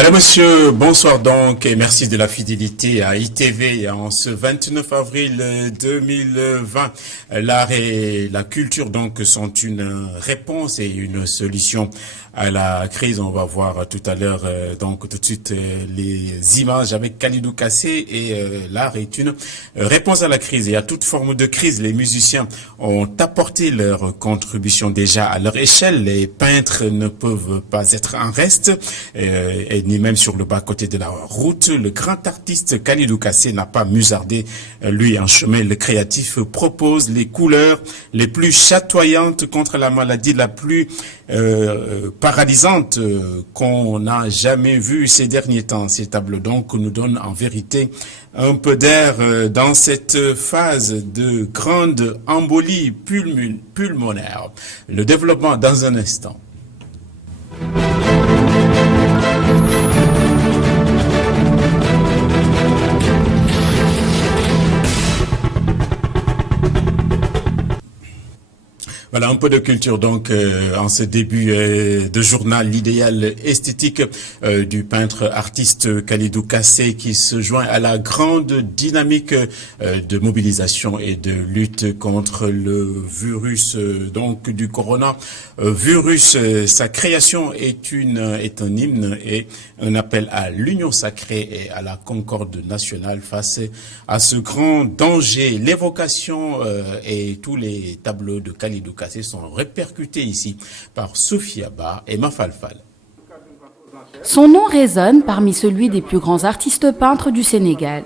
Madame, monsieur, bonsoir donc et merci de la fidélité à ITV en ce 29 avril 2020. L'art et la culture donc sont une réponse et une solution à la crise. On va voir tout à l'heure donc tout de suite les images avec Khalidou Kassé et l'art est une réponse à la crise et à toute forme de crise. Les musiciens ont apporté leur contribution déjà à leur échelle. Les peintres ne peuvent pas être en reste et ni même sur le bas-côté de la route. Le grand artiste Khalidou Kassé n'a pas musardé, lui, en chemin. Le créatif propose les couleurs les plus chatoyantes contre la maladie la plus paralysante qu'on n'a jamais vue ces derniers temps. Ces tableaux donc nous donnent en vérité un peu d'air dans cette phase de grande embolie pulmonaire. Le développement dans un instant. Voilà, un peu de culture donc en ce début de journal, l'idéal esthétique du peintre artiste Khalidou Kassé qui se joint à la grande dynamique de mobilisation et de lutte contre le virus donc du coronavirus. Sa création est un hymne et un appel à l'union sacrée et à la concorde nationale face à ce grand danger. L'évocation et tous les tableaux de Khalidou Kassé sont répercutés ici par Sophia Ba et Mafalfal. Son nom résonne parmi celui des plus grands artistes peintres du Sénégal.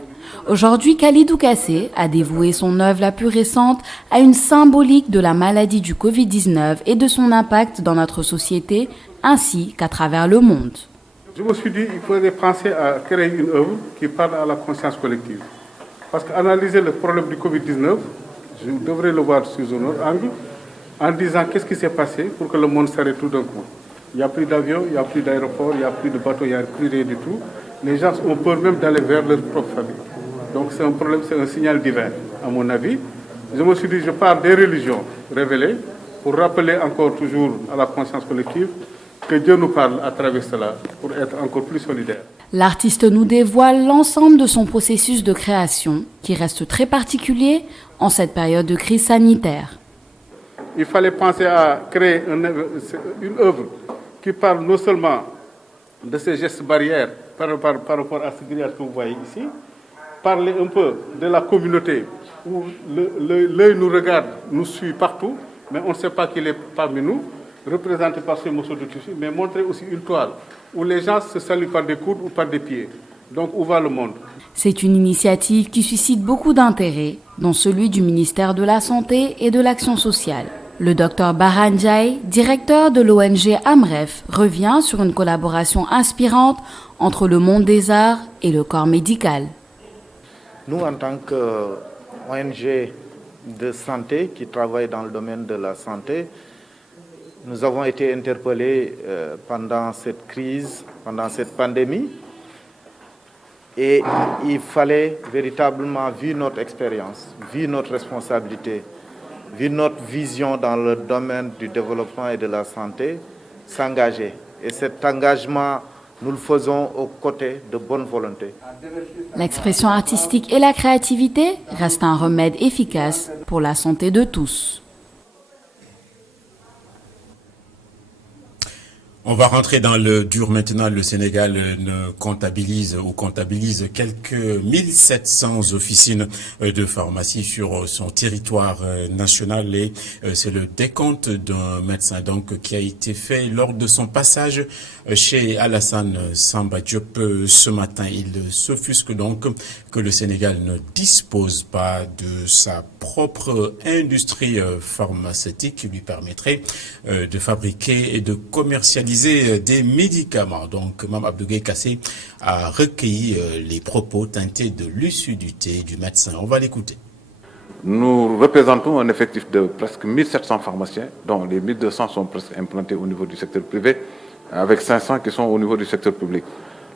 Aujourd'hui, Khalidou Kassé a dévoué son œuvre la plus récente à une symbolique de la maladie du Covid-19 et de son impact dans notre société ainsi qu'à travers le monde. Je me suis dit qu'il faudrait penser à créer une œuvre qui parle à la conscience collective. Parce qu'analyser le problème du Covid-19, je devrais le voir sous un autre angle, en disant qu'est-ce qui s'est passé pour que le monde s'arrête tout d'un coup. Il n'y a plus d'avions, il n'y a plus d'aéroports, il n'y a plus de bateaux, il n'y a plus rien du tout. Les gens ont peur même d'aller vers leur propre famille. Donc c'est un problème, c'est un signal divin, à mon avis. Je me suis dit, je parle des religions révélées pour rappeler encore toujours à la conscience collective que Dieu nous parle à travers cela pour être encore plus solidaires. L'artiste nous dévoile l'ensemble de son processus de création qui reste très particulier en cette période de crise sanitaire. Il fallait penser à créer une œuvre qui parle non seulement de ces gestes barrières par rapport à ce grillage que vous voyez ici, parler un peu de la communauté où l'œil nous regarde, nous suit partout, mais on ne sait pas qu'il est parmi nous, représenté par ces morceaux de tissu, mais montrer aussi une toile où les gens se saluent par des coudes ou par des pieds. Donc où va le monde? C'est une initiative qui suscite beaucoup d'intérêt, dont celui du ministère de la Santé et de l'Action sociale. Le Dr Baran Ndiaye, directeur de l'ONG AMREF, revient sur une collaboration inspirante entre le monde des arts et le corps médical. Nous, en tant qu'ONG de santé qui travaille dans le domaine de la santé, nous avons été interpellés pendant cette crise, pendant cette pandémie, et il fallait véritablement, vu notre expérience, vu notre responsabilité, vu notre vision dans le domaine du développement et de la santé, s'engager. Et cet engagement, nous le faisons aux côtés de bonne volonté. L'expression artistique et la créativité restent un remède efficace pour la santé de tous. On va rentrer dans le dur maintenant. Le Sénégal comptabilise quelques 1700 officines de pharmacie sur son territoire national et c'est le décompte d'un médecin donc qui a été fait lors de son passage chez Alassane Samba Diop ce matin. Il s'offusque donc que le Sénégal ne dispose pas de sa propre industrie pharmaceutique qui lui permettrait de fabriquer et de commercialiser des médicaments. Donc, Mme Abdoulaye Kassé a recueilli les propos teintés de lucidité du médecin. On va l'écouter. Nous représentons un effectif de presque 1700 pharmaciens, dont les 1200 sont presque implantés au niveau du secteur privé, avec 500 qui sont au niveau du secteur public.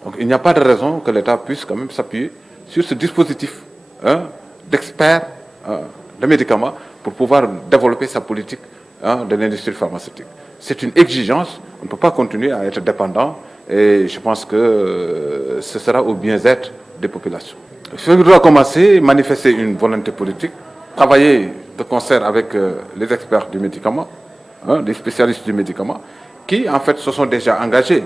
Donc, il n'y a pas de raison que l'État puisse quand même s'appuyer sur ce dispositif d'experts de médicaments pour pouvoir développer sa politique de l'industrie pharmaceutique. C'est une exigence. On ne peut pas continuer à être dépendant Et je pense que ce sera au bien-être des populations. Je dois commencer, manifester une volonté politique, travailler de concert avec les experts du médicament, les spécialistes du médicament, qui en fait se sont déjà engagés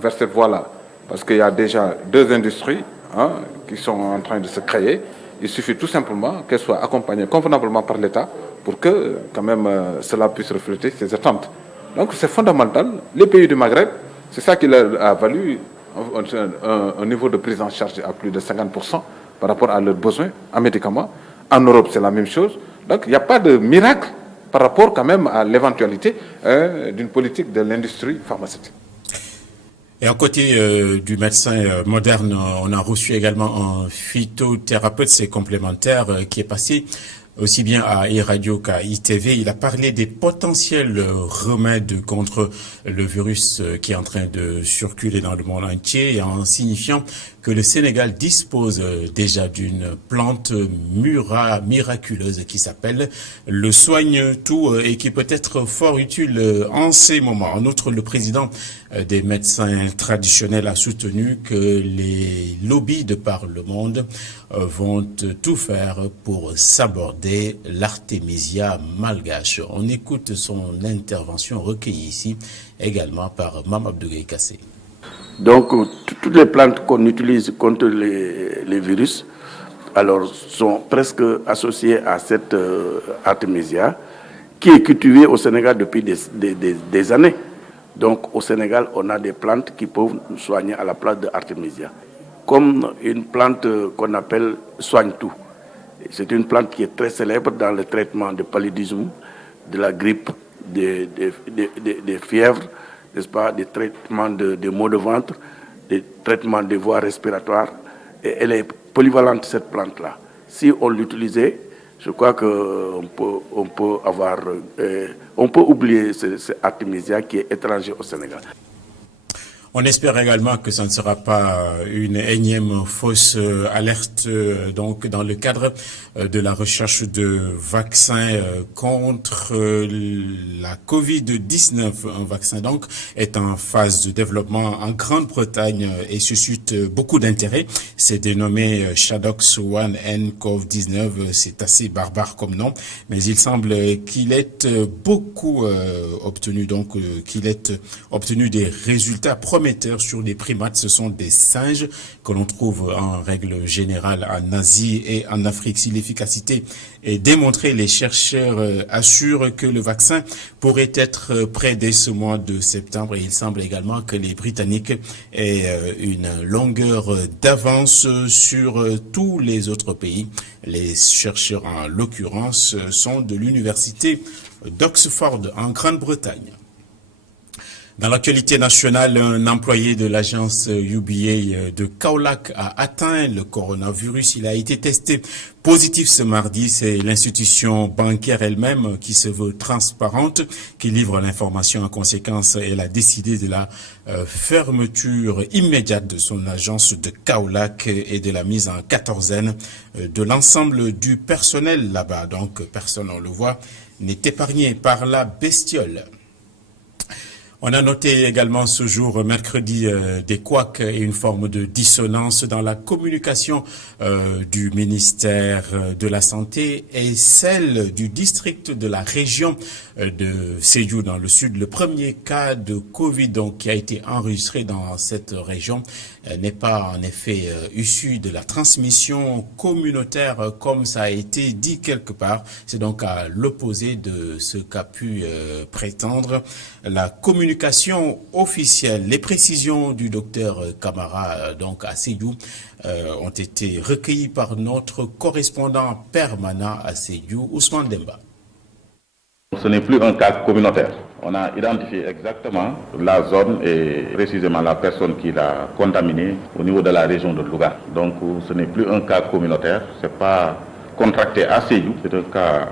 vers cette voie-là. Parce qu'il y a déjà 2 industries qui sont en train de se créer. Il suffit tout simplement qu'elles soient accompagnées convenablement par l'État pour que quand même cela puisse refléter ses attentes. Donc c'est fondamental. Les pays du Maghreb, c'est ça qui leur a valu un niveau de prise en charge à plus de 50% par rapport à leurs besoins en médicaments. En Europe, c'est la même chose. Donc il n'y a pas de miracle par rapport quand même à l'éventualité d'une politique de l'industrie pharmaceutique. Et à côté du médecin moderne, on a reçu également un phytothérapeute, c'est complémentaire, qui est passé aussi bien à iRadio qu'à ITV. Il a parlé des potentiels remèdes contre le virus qui est en train de circuler dans le monde entier, en signifiant que le Sénégal dispose déjà d'une plante miraculeuse qui s'appelle le soigne-tout et qui peut être fort utile en ces moments. En outre, le président des médecins traditionnels a soutenu que les lobbies de par le monde vont tout faire pour s'aborder l'artémisia malgache. On écoute son intervention recueillie ici également par Mame Abdoulaye Kassé. Donc, toutes les plantes qu'on utilise contre les virus, alors, sont presque associées à cette artémisia qui est cultivée au Sénégal depuis des années. Donc, au Sénégal, on a des plantes qui peuvent nous soigner à la place de artémisia, comme une plante qu'on appelle soigne-tout. C'est une plante qui est très célèbre dans le traitement de paludisme, de la grippe, des fièvres, n'est-ce pas, des traitements de maux de ventre, des traitements des voies respiratoires. Et elle est polyvalente, cette plante-là. Si on l'utilisait, je crois qu'on peut oublier ce artémisia qui est étranger au Sénégal. On espère également que ça ne sera pas une énième fausse alerte donc dans le cadre de la recherche de vaccins contre la Covid-19. Un vaccin donc est en phase de développement en Grande-Bretagne et suscite beaucoup d'intérêt. C'est dénommé Shadox 1nCoV-19. C'est assez barbare comme nom, mais il semble qu'il ait beaucoup obtenu des résultats prometteurs sur les primates. Ce sont des singes que l'on trouve en règle générale en Asie et en Afrique. Si l'efficacité est démontrée, les chercheurs assurent que le vaccin pourrait être prêt dès ce mois de septembre. Et il semble également que les Britanniques aient une longueur d'avance sur tous les autres pays. Les chercheurs, en l'occurrence, sont de l'université d'Oxford en Grande-Bretagne. Dans l'actualité nationale, un employé de l'agence UBA de Kaolack a atteint le coronavirus. Il a été testé positif ce mardi. C'est l'institution bancaire elle-même qui se veut transparente, qui livre l'information. En conséquence, elle a décidé de la fermeture immédiate de son agence de Kaolack et de la mise en quatorzaine de l'ensemble du personnel là-bas. Donc, personne, on le voit, n'est épargné par la bestiole. On a noté également ce jour, mercredi, des couacs et une forme de dissonance dans la communication du ministère de la Santé et celle du district de la région de Sédhiou dans le sud. Le premier cas de Covid donc, qui a été enregistré dans cette région n'est pas en effet issu de la transmission communautaire comme ça a été dit quelque part. C'est donc à l'opposé de ce qu'a pu prétendre la communication officielle. Les précisions du docteur Camara donc à Sédhiou ont été recueillies par notre correspondant permanent à Sédhiou, Ousmane Demba. Ce n'est plus un cas communautaire. On a identifié exactement la zone et précisément la personne qui l'a contaminé au niveau de la région de Louga. Donc ce n'est plus un cas communautaire, c'est pas contracté à Sédhiou, c'est un cas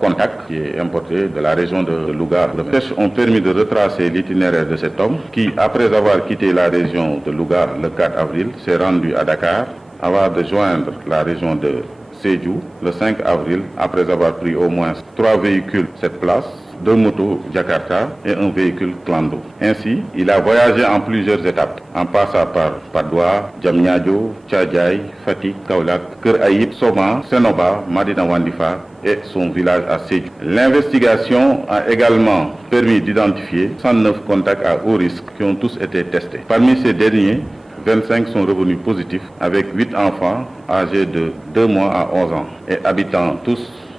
contact qui est importé de la région de Louga. Les tests ont permis de retracer l'itinéraire de cet homme qui, après avoir quitté la région de Louga le 4 avril, s'est rendu à Dakar avant de joindre la région de Sédhiou le 5 avril, après avoir pris au moins 3 véhicules cette place, 2 motos Jakarta et un véhicule clando. Ainsi, il a voyagé en plusieurs étapes, en passant par Padoua, Diamniadio, Tchadjaï, Fatick, Kaolack, Keur Aïb, Soma, Senoba, Madina Wandifa et son village à Sédhiou. L'investigation a également permis d'identifier 109 contacts à haut risque qui ont tous été testés. Parmi ces derniers, 25 sont revenus positifs avec 8 enfants âgés de 2 mois à 11 ans et habitant tous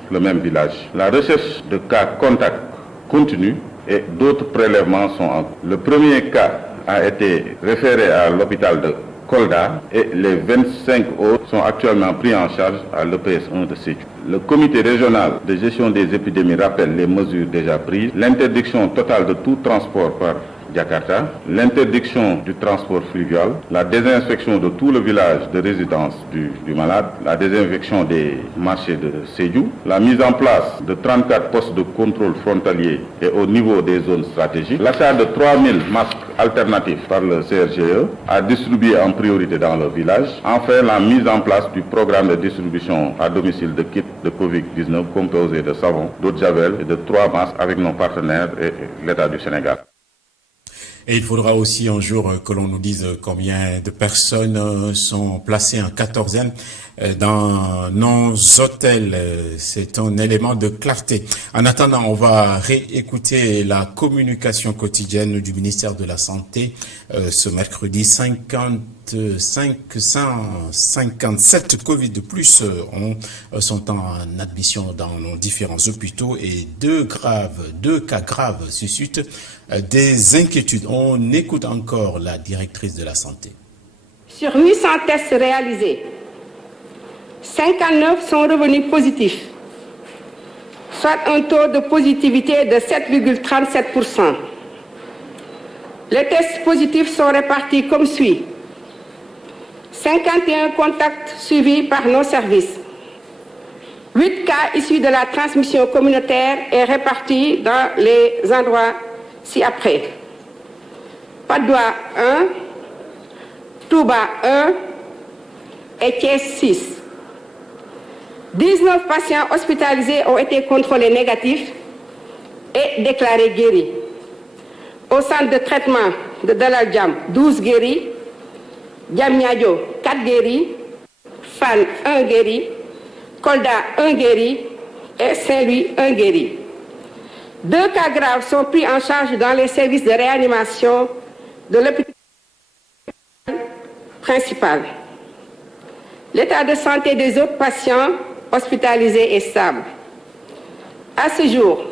le même village. La recherche de cas contacts continue et d'autres prélèvements sont en cours. Le premier cas a été référé à l'hôpital de Kolda et les 25 autres sont actuellement pris en charge à l'EPS 1 de Sédhiou. Le comité régional de gestion des épidémies rappelle les mesures déjà prises, l'interdiction totale de tout transport par Jakarta, l'interdiction du transport fluvial, la désinfection de tout le village de résidence du malade, la désinfection des marchés de Sédhiou, la mise en place de 34 postes de contrôle frontalier et au niveau des zones stratégiques, l'achat de 3000 masques alternatifs par le CRGE à distribuer en priorité dans le village, enfin la mise en place du programme de distribution à domicile de kits de Covid-19 composé de savon, d'eau de javel et de 3 masques avec nos partenaires et l'État du Sénégal. Et il faudra aussi un jour que l'on nous dise combien de personnes sont placées en quatorzaine dans nos hôtels. C'est un élément de clarté. En attendant, on va réécouter la communication quotidienne du ministère de la Santé ce mercredi. 557 Covid de plus sont en admission dans nos différents hôpitaux et 2 cas graves suscitent des inquiétudes. On écoute encore la directrice de la santé. Sur 800 tests réalisés, 59 sont revenus positifs, soit un taux de positivité de 7,37%. Les tests positifs sont répartis comme suit. 51 contacts suivis par nos services. 8 cas issus de la transmission communautaire et répartis dans les endroits ci-après. Padoua 1, Touba 1 et Thiès 6. 19 patients hospitalisés ont été contrôlés négatifs et déclarés guéris. Au centre de traitement de Dalal Jamm, 12 guéris, Diamniadio 4 guéris, Fann 1 guéri, Kolda 1 guéri et Saint-Louis 1 guéri. 2 cas graves sont pris en charge dans les services de réanimation de l'hôpital principal. L'état de santé des autres patients hospitalisés est stable. À ce jour,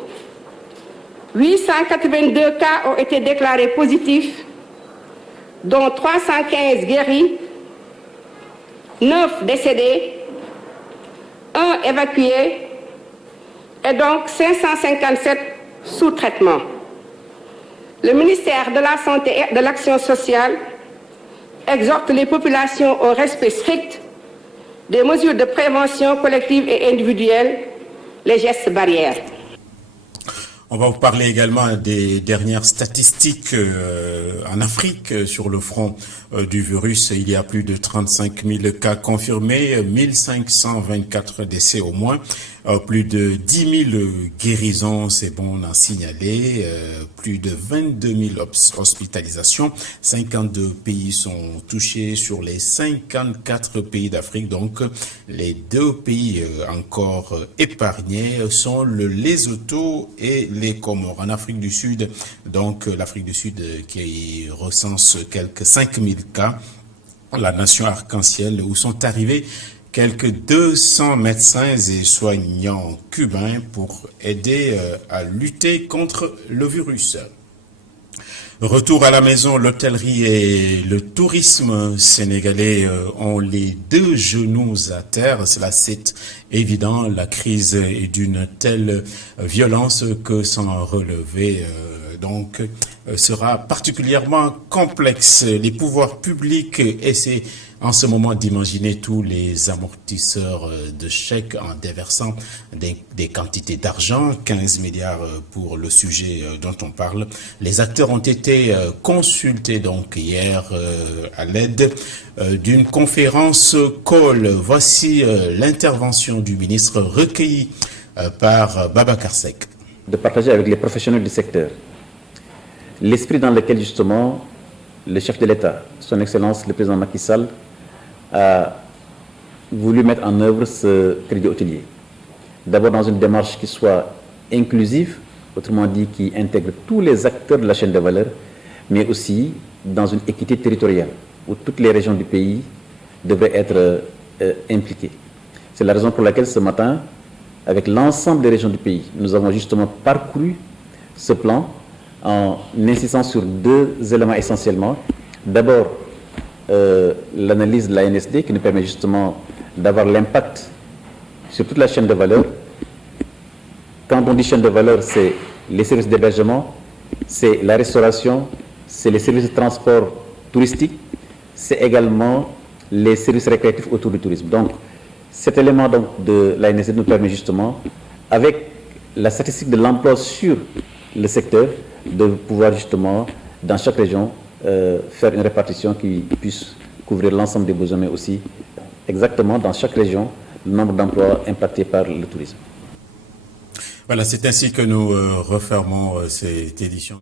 882 cas ont été déclarés positifs, dont 315 guéris, 9 décédés, 1 évacué et donc 557 sous traitement. Le ministère de la Santé et de l'Action sociale exhorte les populations au respect strict des mesures de prévention collective et individuelle, les gestes barrières. On va vous parler également des dernières statistiques en Afrique sur le front du virus. Il y a plus de 35 000 cas confirmés, 1524 décès au moins, plus de 10 000 guérisons, c'est bon d'en signaler, plus de 22 000 hospitalisations, 52 pays sont touchés sur les 54 pays d'Afrique. Donc les 2 pays encore épargnés sont le Lesotho et les Comores. En Afrique du Sud, donc l'Afrique du Sud qui recense quelques 5000 cas, la nation arc-en-ciel où sont arrivés quelques 200 médecins et soignants cubains pour aider à lutter contre le virus. Retour à la maison, l'hôtellerie et le tourisme sénégalais ont les 2 genoux à terre. Cela, c'est évident. La crise est d'une telle violence que s'en relever sera particulièrement complexe. Les pouvoirs publics essaient en ce moment d'imaginer tous les amortisseurs de chèques en déversant des quantités d'argent, 15 milliards pour le sujet dont on parle. Les acteurs ont été consultés donc hier à l'aide d'une conférence call. Voici l'intervention du ministre recueillie par Babacar Seck. de partager avec les professionnels du secteur l'esprit dans lequel justement le chef de l'État, son Excellence le président Macky Sall, a voulu mettre en œuvre ce crédit hôtelier. D'abord dans une démarche qui soit inclusive, autrement dit qui intègre tous les acteurs de la chaîne de valeur, mais aussi dans une équité territoriale, où toutes les régions du pays devraient être impliquées. C'est la raison pour laquelle ce matin, avec l'ensemble des régions du pays, nous avons justement parcouru ce plan en insistant sur deux éléments essentiellement. D'abord, l'analyse de l'ANSD qui nous permet justement d'avoir l'impact sur toute la chaîne de valeur. Quand on dit chaîne de valeur, c'est les services d'hébergement, c'est la restauration, c'est les services de transport touristique, c'est également les services récréatifs autour du tourisme. Donc, cet élément donc, de l'ANSD nous permet justement, avec la statistique de l'emploi sur le secteur, de pouvoir justement, dans chaque région, faire une répartition qui puisse couvrir l'ensemble des besoins, mais aussi exactement dans chaque région, le nombre d'emplois impactés par le tourisme. Voilà, c'est ainsi que nous refermons cette édition.